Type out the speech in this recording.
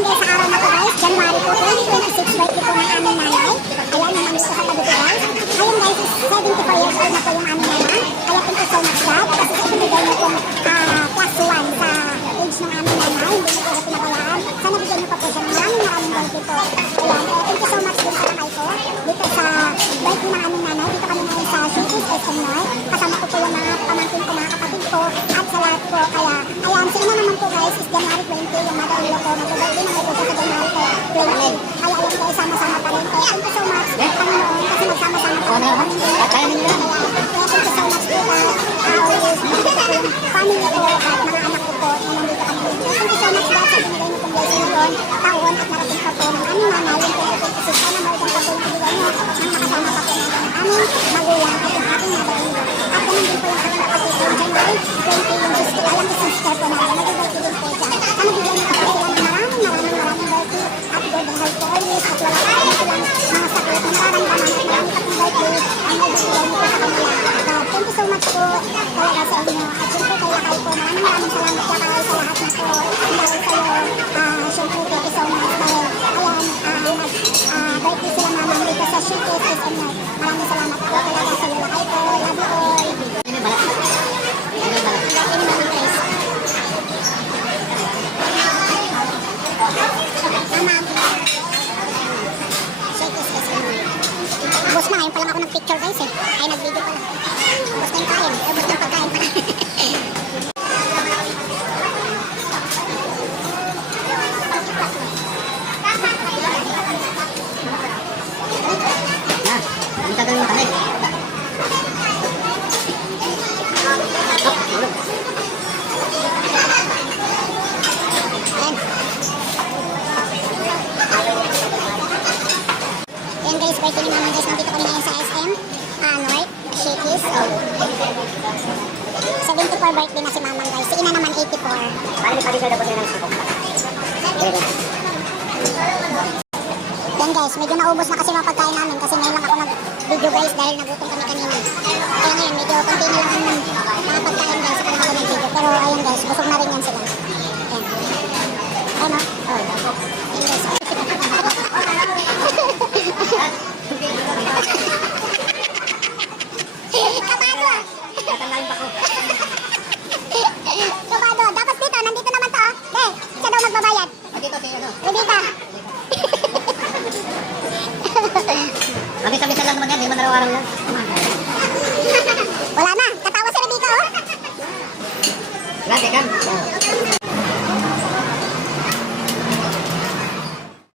Ayan guys, sa araw na to guys, January 2, 2026, birthday po ng aming nanay. Ayan, naman dito sa tabi ko guys. Ayun guys, 74 years old na po yung aming nanay. Kaya thank you so much God. Kasi sa ibigay niyo pong class 1 sa age ng aming nanay. Hindi niyo po na pinabayaan. Sana bigyan niyo pa po siya ng maraming birthday po. Ayan, thank you so much din sa kamay ko. Dito sa birthday ng aming nanay. Dito kami ngayon sa Showcase SM North. Kasama ko po yung mga pamangkin ko, mga kapatid ko. At sa lahat po. Kaya, ayan, sa ina naman po guys is January 20, yung mother-in-law ko. Nag-birthday naman po siya sa January 20. Kaya ayan guys, sama-sama pa rin po. Thank you so much, Panginoon, kasi nagsama-sama pa rin. Kaya thank you so much po God. Always, nandito po yung family ko at mga anak ko po na nandito kami. Thank you so much God sa binigay niyo pong blessing ngayon, taon at narating pa po ng aming nanay, yung 2026. Sana more than pa po yung ibigay niyo nang makasama pa po namin ang aming magulang at yung ating mother-in-law. At ganun din po yung aking kapatid ko, January 20, yung sister, alam ko sister po namin, nag-birthday din po dyan. Sana bigyan niyo pa po sila ng maraming birthday at good health po always at wala pa po silang mga sakit na nararamdaman at marami pa pong birthday ang nabibigay niyo po sa kanila. Thank you so much po talaga sa inyo. At syempre kay Lakay po, maraming salamat Lakay sa lahat na po. Dahil sa'yo, syempre thank you so much. Dahil ayan, birthday sila mama dito sa Showcase SM North. Maraming salamat po talaga sa'yo Lakay po. Love you all. Ubus na, ngayon pa lang ako nag-picture guys eh. Ay, nag-video pa lang. Ubus na yung kain. Ubus na yung pagkain pa lang. Ang tagal ng kamay. Ayan guys, birthday ni Mama guys. Nandito kami ngayon sa SM North, Shakey's. 74 birthday na si Mama guys. Si Ina naman 84. Paano may pag-isal na po sila ng sipok? Yan guys, medyo naubos na kasi mga pagkain namin kasi ngayon lang ako nag-video guys dahil nagutom kami kanina. Kaya ngayon medyo konti na lang yung mga pagkain guys sa kanila ako nag-video. Pero ayun guys, busog na rin yan sila. Ayan. Ano? Oh. Ayan guys. Kabado ah. Tatanggalin pa ko. Kabado. Dapat dito, nandito naman to. Siya daw magbabayad. Dito si ano? Rebita. Mabisa-bisa lang naman yan, hindi man araw-araw lang. Wala na. Katawa si Rebita oh. Grabe, Cam.